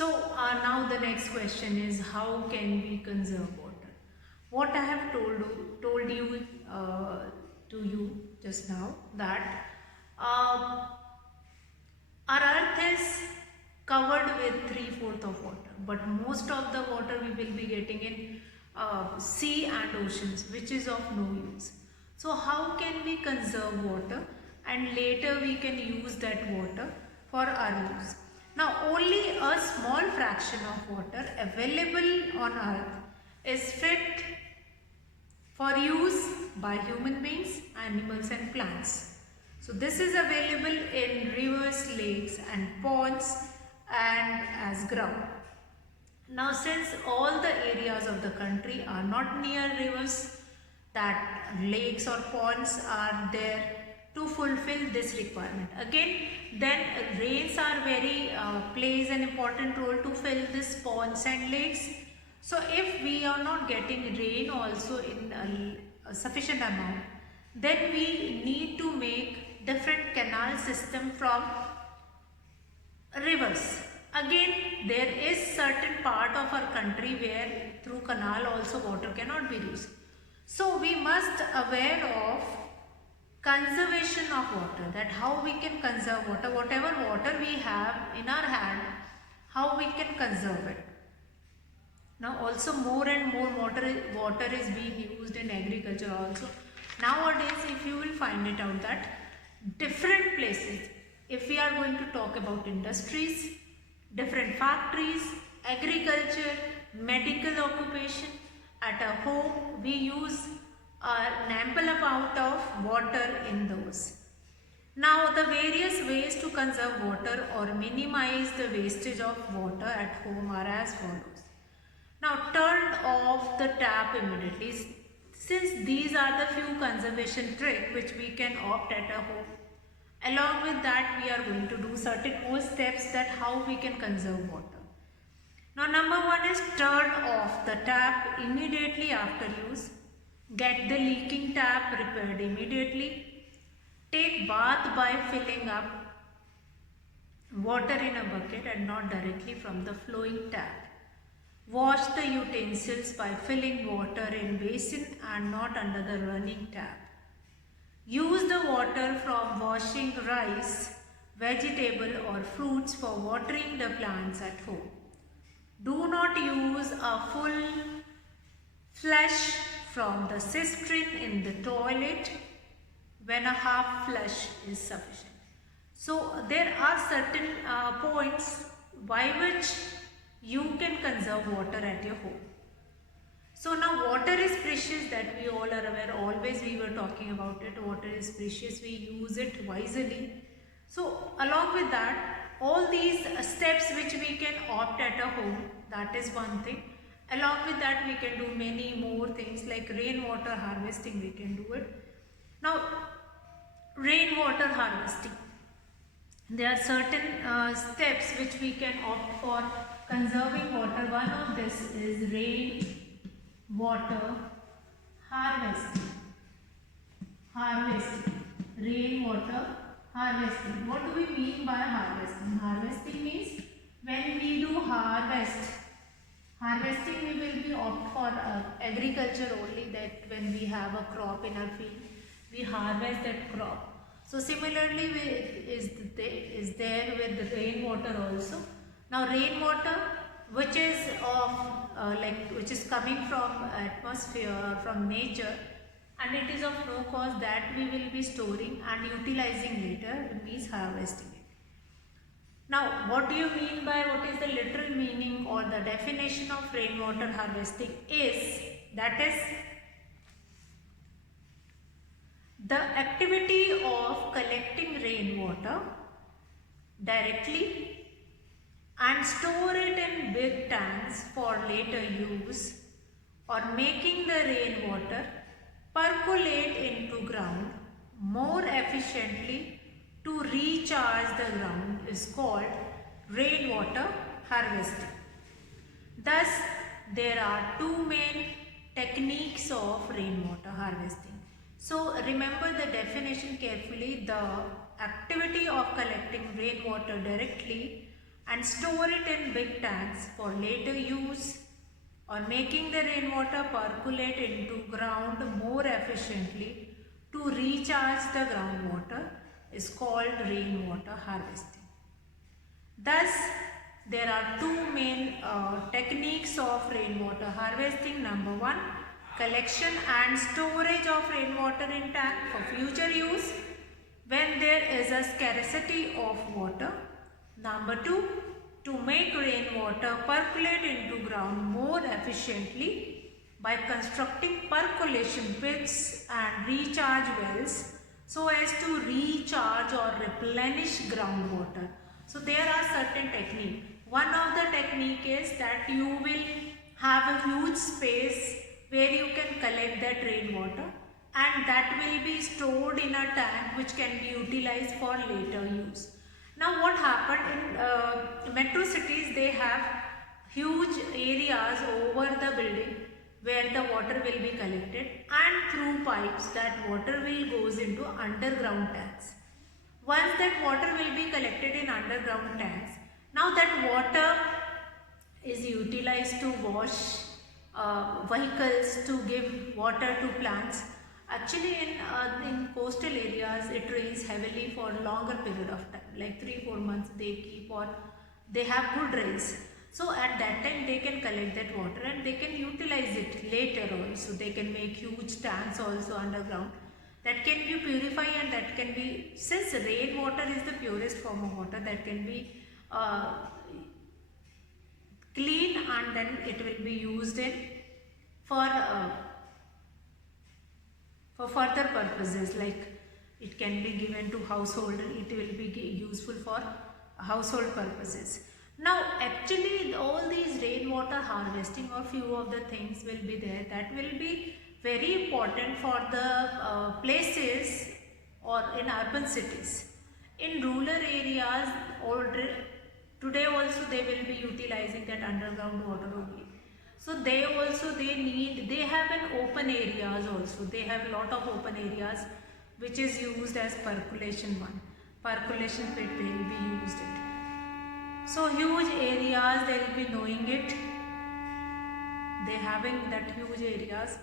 Now the next question is, how can we conserve water? What I have told you to you just now, that uh, our earth is covered with 3/4 of water, but most of the water we will be getting in sea and oceans, which is of no use. So how can we conserve water and later we can use that water for our use? Now only a small fraction of water available on earth is fit for use by human beings, animals and plants. So this is available in rivers, lakes and ponds and as ground. Now since all the areas of the country are not near rivers, that lakes or ponds are there to fulfill this requirement. Again, then rains are plays an important role to fill this ponds and lakes. So if we are not getting rain also in a sufficient amount, then we need to make different canal system from rivers. Again, there is certain part of our country where through canal also water cannot be reached. So we must aware of conservation of water, that how we can conserve water, whatever water we have in our hand, how we can conserve it. Now also more and more water is being used in agriculture also. Nowadays if you will find it out that different places, if we are going to talk about industries, different factories, agriculture, medical occupation, at a home we use an ample amount of water in those. Now the various ways to conserve water or minimize the wastage of water at home are as follows. Now turn off the tap immediately. Since these are the few conservation tricks which we can opt at a home. Along with that, we are going to do certain more steps that how we can conserve water. Now number one is turn off the tap immediately after use. Get the leaking tap repaired immediately. Take bath by filling up water in a bucket and not directly from the flowing tap. Wash the utensils by filling water in basin and not under the running tap. Use the water from washing rice, vegetable or fruits for watering the plants at home. Do not use a full flush from the cistern in the toilet when a half flush is sufficient. So there are certain points by which you can conserve water at your home. So now water is precious, that we all are aware, always we were talking about it, water is precious, we use it wisely. So along with that, all these steps which we can opt at a home, that is one thing. Along with that we can do many more things like rainwater harvesting, we can do it. Now rainwater harvesting, there are certain steps which we can opt for conserving water. One of this is rainwater harvesting. Rainwater harvesting. What do we mean by harvesting? Harvesting means when we do harvest. Harvesting we will be opt for agriculture only, that when we have a crop in our field, we harvest that crop. So similarly is there with the rainwater also. Now rainwater which is which is coming from atmosphere, from nature, and it is of no cost, that we will be storing and utilizing later, means harvesting it. Now what do you mean by, what is the literal meaning or the definition of rainwater harvesting is, that is the activity of collecting rainwater directly and store it in big tanks for later use, or making the rainwater percolate into ground more efficiently to recharge the ground, is called rainwater harvesting. Thus, there are two main techniques of rainwater harvesting. So remember the definition carefully: the activity of collecting rainwater directly and store it in big tanks for later use, or making the rainwater percolate into ground more efficiently to recharge the groundwater is called rainwater harvesting. Thus, there are two main techniques of rainwater harvesting. Number one, collection and storage of rainwater in tank for future use when there is a scarcity of water. Number two, to make rainwater percolate into ground more efficiently by constructing percolation pits and recharge wells so as to recharge or replenish groundwater. So there are certain techniques. One of the technique is that you will have a huge space where you can collect that rainwater, and that will be stored in a tank which can be utilized for later use. Now what happened in metro cities, they have huge areas over the building where the water will be collected, and through pipes that water will goes into underground tanks. Once that water will be collected in underground tanks, now that water is utilized to wash vehicles, to give water to plants. Actually, in coastal areas, it rains heavily for longer period of time, like 3-4 months they keep, or they have good rains. So at that time they can collect that water and they can utilize it later also. They can make huge tanks also underground that can be purified, and that can be, since rainwater is the purest form of water, that can be clean, and then it will be used in for further purposes, like it can be given to household, it will be useful for household purposes. Now actually all these rainwater harvesting, or few of the things will be there that will be very important for the places or in urban cities. In rural areas, today also they will be utilizing that underground water only. So they have an open areas also. They have a lot of open areas which is used as percolation one. Percolation pit, they will be used it. So huge areas, they will be knowing it. They having that huge areas,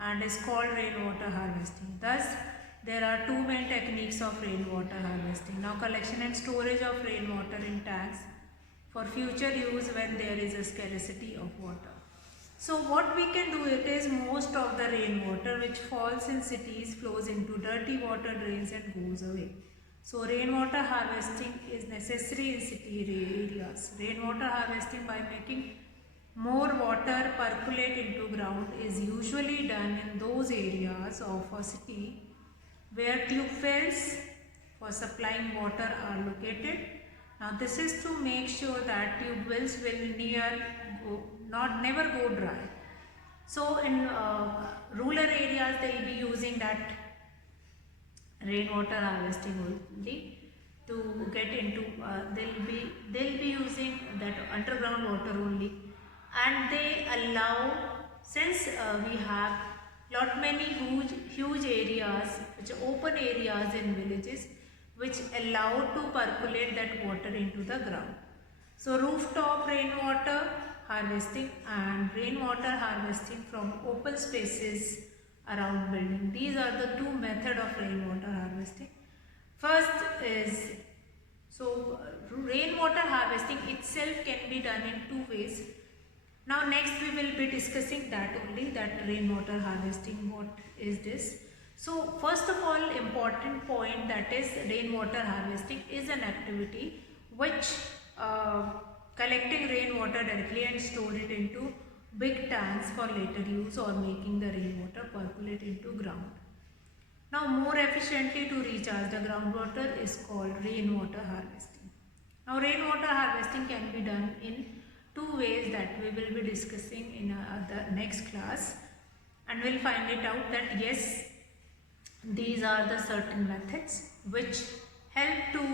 and is called rainwater harvesting. Thus, there are two main techniques of rainwater harvesting. Now, collection and storage of rainwater in tanks for future use when there is a scarcity of water. So what we can do, it is most of the rainwater which falls in cities flows into dirty water drains and goes away. So rainwater harvesting is necessary in city areas. Rainwater harvesting by making more water percolate into ground is usually done in those areas of a city where tube wells for supplying water are located. Now this is to make sure that tube wells will never go dry. So in rural areas they will be using that rainwater harvesting only to get into. They'll be using that underground water only, and they allow, since we have many huge areas, which are open areas in villages, which allow to percolate that water into the ground. So rooftop rainwater harvesting and rainwater harvesting from open spaces around building. These are the two methods of rainwater harvesting. First is, rainwater harvesting itself can be done in two ways. Now next we will be discussing that only, that rainwater harvesting, what is this. So first of all, important point, that is rainwater harvesting is an activity which collecting rainwater directly and store it into big tanks for later use, or making the rainwater percolate into ground. Now more efficiently to recharge the groundwater is called rainwater harvesting. Now rainwater harvesting can be done in two ways that we will be discussing in the next class, and we'll find it out that yes, these are the certain methods which help to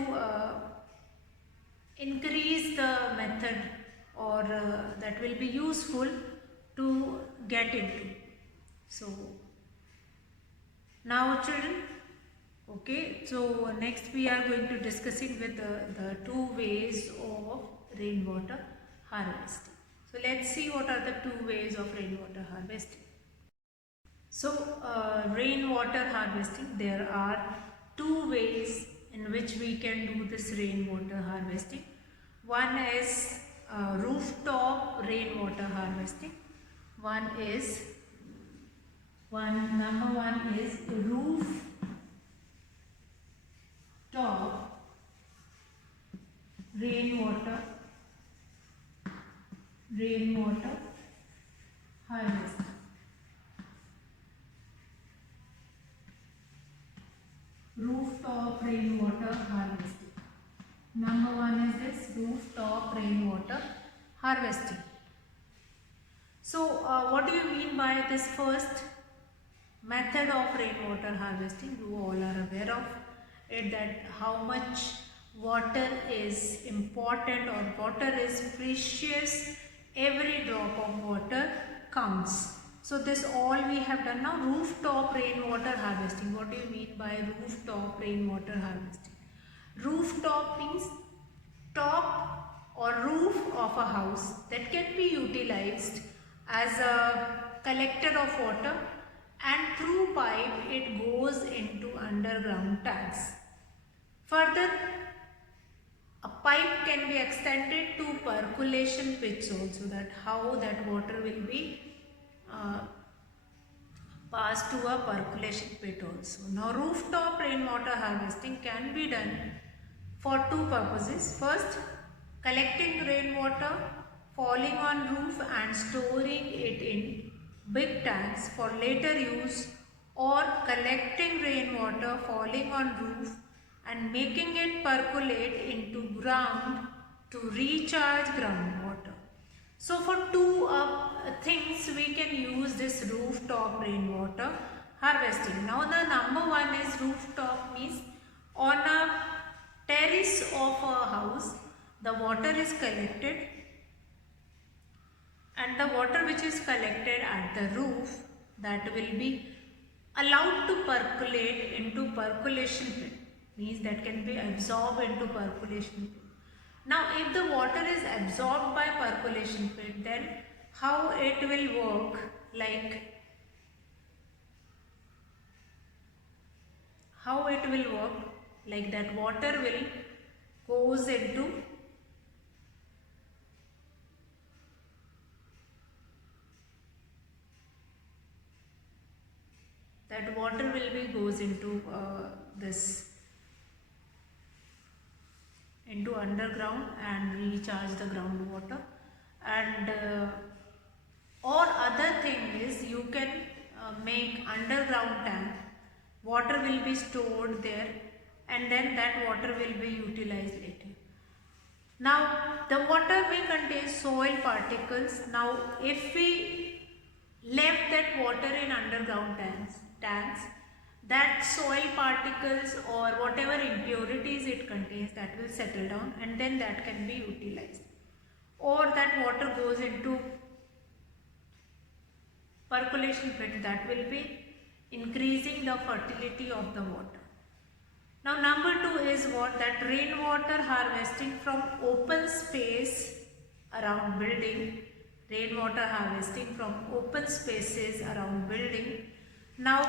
increase the method, or that will be useful to get into. So now children, okay, so next we are going to discussing with the two ways of rainwater harvesting. So let's see what are the two ways of rainwater harvesting. So rainwater harvesting, there are two ways in which we can do this rainwater harvesting. One is rooftop rainwater harvesting. Number one is rooftop rainwater harvesting. Rooftop rainwater harvesting. Number one is this rooftop rainwater harvesting. So what do you mean by this first method of rainwater harvesting? You all are aware of it, that how much water is important or water is precious. Every drop of water counts. So this all we have done now. Rooftop rainwater harvesting. What do you mean by rooftop rainwater harvesting? Rooftop means top or roof of a house that can be utilized as a collector of water, and through pipe it goes into underground tanks. Further, a pipe can be extended to percolation pits also, that how that water will be passed to a percolation pit also. Now rooftop rainwater harvesting can be done for two purposes. First, collecting rainwater falling on roof and storing it in big tanks for later use, or collecting rainwater falling on roof and making it percolate into ground to recharge groundwater. So for two things we can use this rooftop rainwater harvesting. Now the number one is rooftop means on a terrace of a house the water is collected, and the water which is collected at the roof, that will be allowed to percolate into percolation pit, means that can be absorbed into percolation pit. Now if the water is absorbed by percolation pit, then how it will work, like that water will goes into this into underground and recharge the groundwater. And or other thing is, you can make underground tank, water will be stored there, and then that water will be utilized later. Now the water may contain soil particles. Now if we left that water in underground tanks, that soil particles or whatever impurities it contains, that will settle down, and then that can be utilized. Or that water goes into percolation pit, that will be increasing the fertility of the water. Now number two is what? That rainwater harvesting from open space around building. Rainwater harvesting from open spaces around building. Now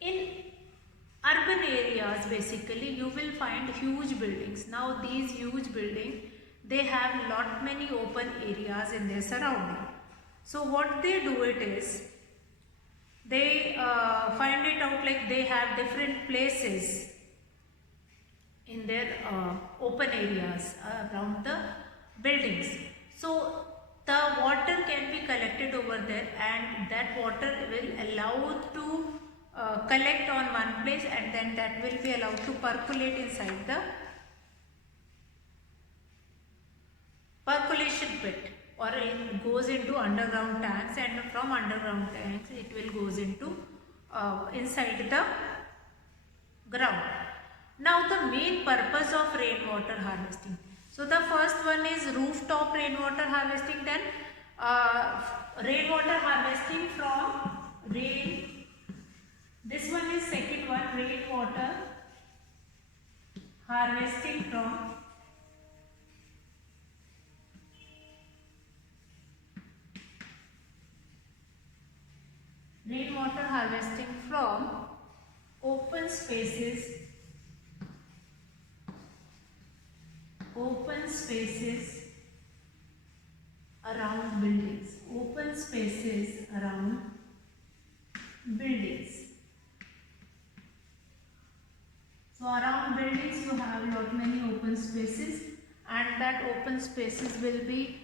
in urban areas, basically you will find huge buildings. Now these huge buildings, they have lot many open areas in their surrounding. So what they do it is, they find it out, like they have different places in their open areas around the buildings. So the water can be collected over there, and that water will allow to collect on one place, and then that will be allowed to percolate inside the percolation pit, or it goes into underground tanks, and from underground tanks it will goes into inside the ground. Now the main purpose of rainwater harvesting. So the first one is rooftop rainwater harvesting, then rainwater harvesting from rain. This one is second one, rainwater harvesting from Rainwater harvesting from open spaces around buildings. Open spaces around buildings. So around buildings you have lot many open spaces, and that open spaces will be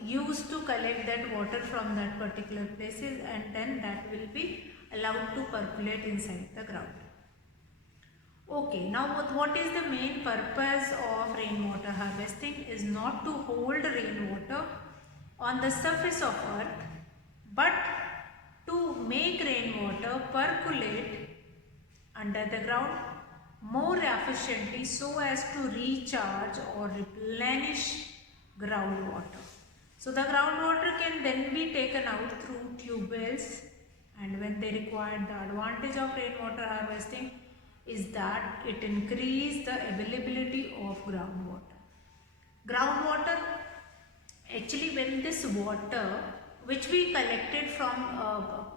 used to collect that water from that particular places, and then that will be allowed to percolate inside the ground. Okay, now what is the main purpose of rainwater harvesting is not to hold rainwater on the surface of earth, but to make rainwater percolate under the ground more efficiently so as to recharge or replenish groundwater. So the groundwater can then be taken out through tube wells, and when they require, the advantage of rainwater harvesting is that it increases the availability of groundwater. Groundwater, actually when this water which we collected from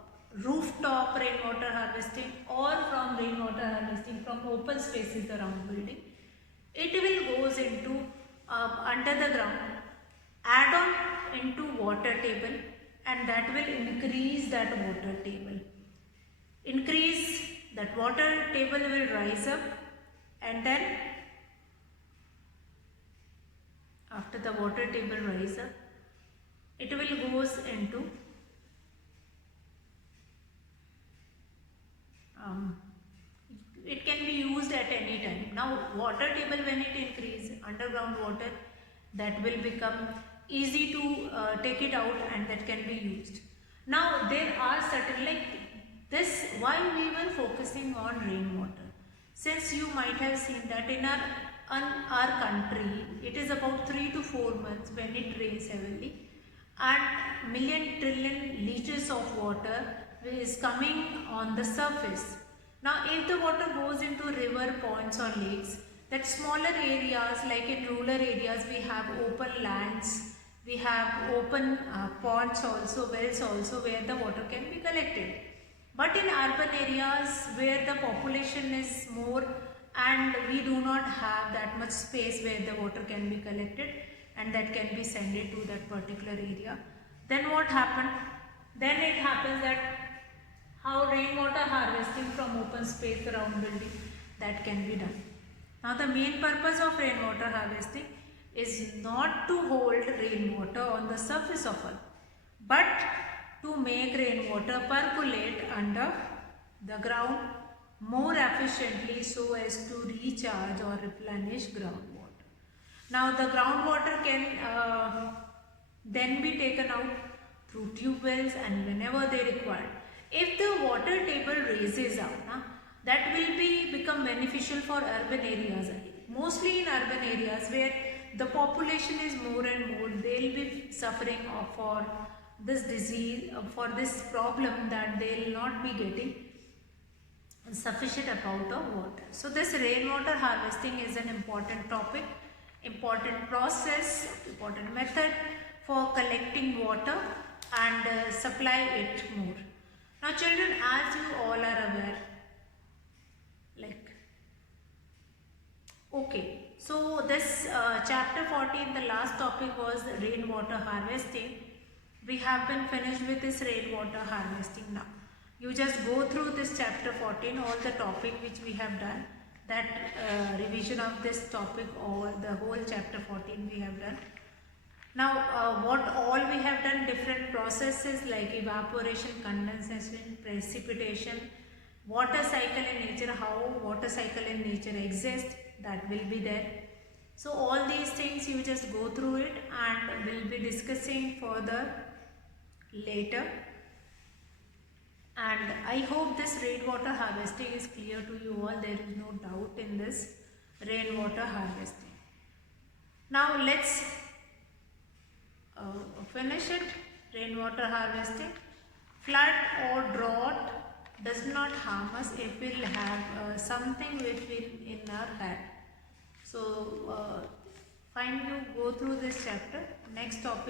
rooftop rainwater harvesting or from rainwater harvesting from open spaces around building, it will goes into under the ground, add on into water table, and that will increase that water table. Increase that water table will rise up, and then after the water table rise up, it will goes into it can be used at any time. Now water table, when it increase, underground water, that will become easy to take it out, and that can be used. Now there are certain, like this, why we were focusing on rainwater, since you might have seen that in our country it is about 3 to 4 months when it rains heavily, and million trillion liters of water is coming on the surface. Now if the water goes into river, ponds or lakes, that smaller areas, like in rural areas we have open lands, we have open ponds also, wells also, where the water can be collected. But in urban areas where the population is more and we do not have that much space where the water can be collected and that can be sent to that particular area, then what happened? Then it happens that how rainwater harvesting from open space around building, that can be done. Now the main purpose of rainwater harvesting is not to hold rainwater on the surface of earth, but to make rainwater percolate under the ground more efficiently so as to recharge or replenish groundwater. Now the groundwater can then be taken out through tube wells and whenever they require. If the water table raises up, that will become beneficial for urban areas. Mostly in urban areas where the population is more and more, they will be suffering for this disease, for this problem, that they will not be getting sufficient amount of water. So this rainwater harvesting is an important topic, important process, important method for collecting water and supply it more. Now children, as you all are aware, okay, so this chapter 14, the last topic was rainwater harvesting. We have been finished with this rainwater harvesting now. You just go through this chapter 14, all the topic which we have done, that revision of this topic, or the whole chapter 14 we have done. Now what all we have done, different processes like evaporation, condensation, precipitation, water cycle in nature, how water cycle in nature exists, that will be there. So all these things you just go through it, and we'll be discussing further later. And I hope this rainwater harvesting is clear to you all. There is no doubt in this rainwater harvesting. Now let's finish it. Rainwater harvesting. Flood or drought does not harm us if we will have something which will in our head. So fine, you go through this chapter. Next topic.